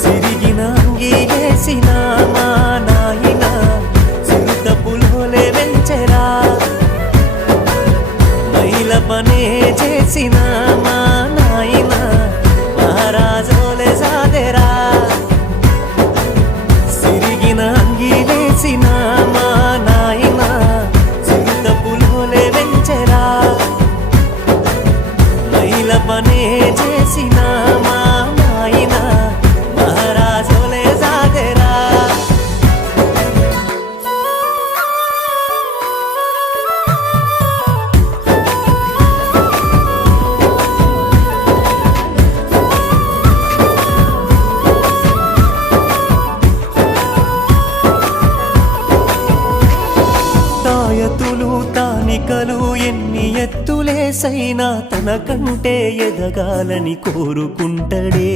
సిరిగిన అంగీలేసిన మా నాయన చిరుత పులోలే వెంచెరా మైల పనే చేసిన మా నాయన మహారాజోలే సాదెరా సిరిగిన అంగీలేసిన మా నాయన చిరుత పులోలే వెంచెరా మైల పనే చేసిన మా నాయన మహారాజోలే సాదెరా తాయతులు తానికలు ఎన్ని ఎత్తులేసైనా తనకంటే ఎదగాలని కోరుకుంటడే